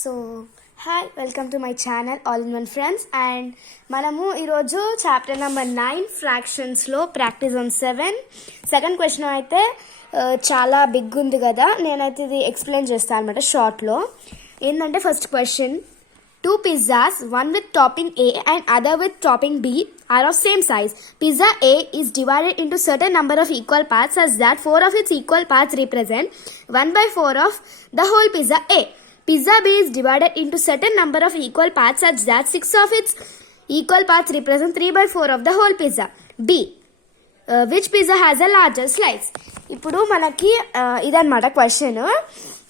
So hi, welcome to my channel all in one friends. And మనము ఈరోజు chapter number 9 ఫ్రాక్షన్స్లో practice on 7 second question అయితే చాలా big ఉంది కదా, నేనైతే ఇది ఎక్స్ప్లెయిన్ చేస్తాను అనమాట షార్ట్లో. ఏంటంటే first question, 2 pizzas, one with topping A and other with topping B, are of same size. Pizza A is divided into certain number of equal parts such that 4 of its equal parts represent 1/4 of the whole pizza A. Pizza B is divided into certain number of equal parts such that 6 of its equal parts represent 3/4 of the whole pizza B. Which pizza has a larger slice? ఇప్పుడు మనకి ఇదన్నమాట question.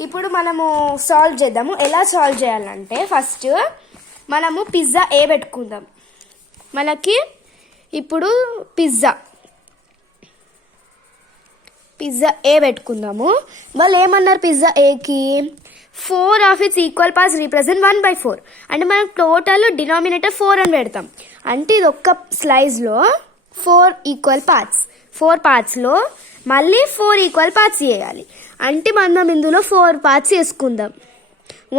ఇప్పుడు మనము solve చేద్దాము. ఎలా solve చేయాలంటే first మనము pizza ఏ పెట్టుకుందాం. మనకి ఇప్పుడు పిజ్జా ఏ పెట్టుకుందాము. వాళ్ళు ఏమన్నారు పిజ్జా ఏకి? 4 of its equal parts represent 1/4. అంటే మనం టోటల్ డినామినేటర్ 4 అని పెడతాం. అంటే ఇది ఒక్క స్లైస్లో 4 ఈక్వల్ పార్ట్స్, 4 పార్ట్స్లో మళ్ళీ 4 ఈక్వల్ పార్ట్స్ చేయాలి. అంటే మనం ఇందులో 4 పార్ట్స్ వేసుకుందాం.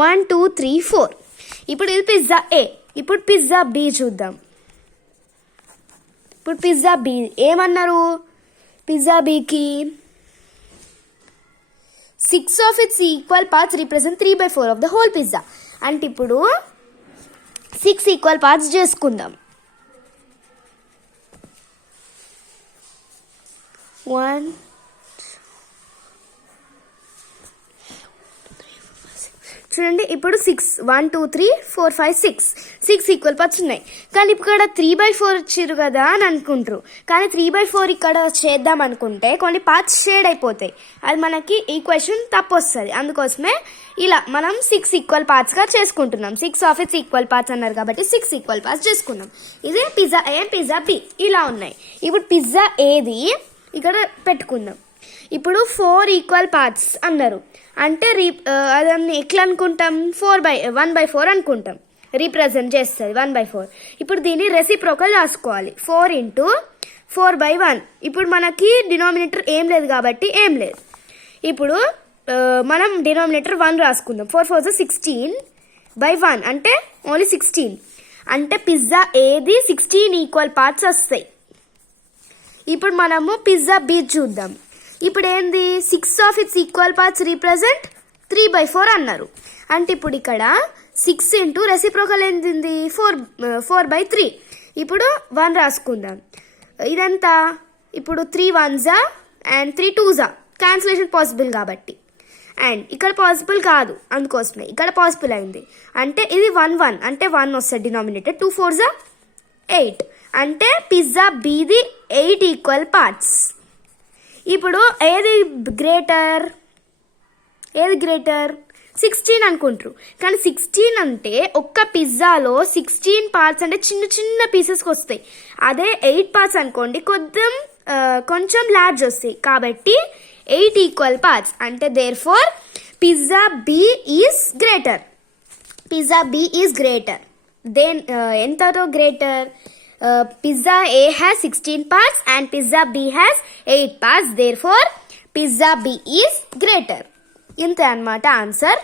1 2 3 4. ఇప్పుడు ఇది పిజ్జా ఏ. ఇప్పుడు పిజ్జా బి చూద్దాం. ఇప్పుడు పిజ్జా బి ఏమన్నారు? పిజ్జా బికి 6 of its equal parts represent 3/4 of the whole pizza. అంటే ఇప్పుడు 6 ఈక్వల్ పార్ట్స్ చేసుకుందాం. 1 చూడండి, ఇప్పుడు 6 1 2 3 4 5 6 ఈక్వల్ పార్ట్స్ ఉన్నాయి. కానీ ఇక్కడ 3/4 ఇచ్చారు కదా అని అనుకుంటారు. కానీ 3/4 ఇక్కడ చేద్దాం అనుకుంటే కొన్ని పార్ట్స్ షేడ్ అయిపోతాయి. అది మనకి ఈక్వేషన్ తప్పు వస్తుంది. అందుకోసమే ఇలా మనం 6 ఈక్వల్ పార్ట్స్గా చేసుకుంటున్నాం. 6 ఆఫ్ ఇట్స్ ఈక్వల్ పార్ట్స్ అన్నారు కాబట్టి 6 ఈక్వల్ పార్ట్స్ చేసుకున్నాం. ఇదే పిజ్జా ఏ, పిజ్జా బి ఇలా ఉన్నాయి. ఇప్పుడు పిజ్జా ఏది ఇక్కడ పెట్టుకుందాం. ఇప్పుడు 4 ఈక్వల్ పార్ట్స్ అన్నారు అంటే అదన్నీ ఎట్లా అనుకుంటాం? 1/4 అనుకుంటాం. రీప్రజెంట్ చేస్తుంది 1/4. ఇప్పుడు దీన్ని రెసిప్రోకల్ రాసుకోవాలి. 4 × 4/1. ఇప్పుడు మనకి డినామినేటర్ ఏం లేదు కాబట్టి ఏం లేదు. ఇప్పుడు మనం డినామినేటర్ 1 రాసుకుందాం. 4 4 16/1 అంటే ఓన్లీ 16. అంటే పిజ్జా ఏది 16 ఈక్వల్ పార్ట్స్ వస్తాయి. ఇప్పుడు మనము పిజ్జా బి చూద్దాం. ఇప్పుడు ఏంది? 6 of it's equal parts represent 3/4 అన్నారు. అంటే ఇప్పుడు ఇక్కడ 6 × రెసిప్రోకల్ ఏంది? 4/3. ఇప్పుడు 1 రాసుకుందాం. ఇదంతా ఇప్పుడు 3 1s and 3 2s cancellation possible కాబట్టి. అండ్ ఇక్కడ పాసిబుల్ కాదు, అందుకోసమే ఇక్కడ పాసిబుల్ అయింది. అంటే ఇది 1 1 అంటే 1 వస్తుంది డినామినేటర్. 2 4s 8 అంటే పిజ్జా బీది 8 ఈక్వల్ పార్ట్స్. ఇప్పుడు ఏది గ్రేటర్? 16 అనుకుంటారు. కానీ 16 అంటే ఒక్క పిజ్జాలో 16 పార్ట్స్ అంటే చిన్న చిన్న పీసెస్కి వస్తాయి. అదే 8 పార్ట్స్ అనుకోండి కొంచెం లార్జ్ వస్తాయి. కాబట్టి 8 ఈక్వల్ పార్ట్స్. అంటే therefore pizza B is greater. ఎంతతో greater? Pizza A has 16 parts and Pizza B has 8 parts. Therefore, Pizza B is greater. ఇంతే అన్నమాట ఆన్సర్.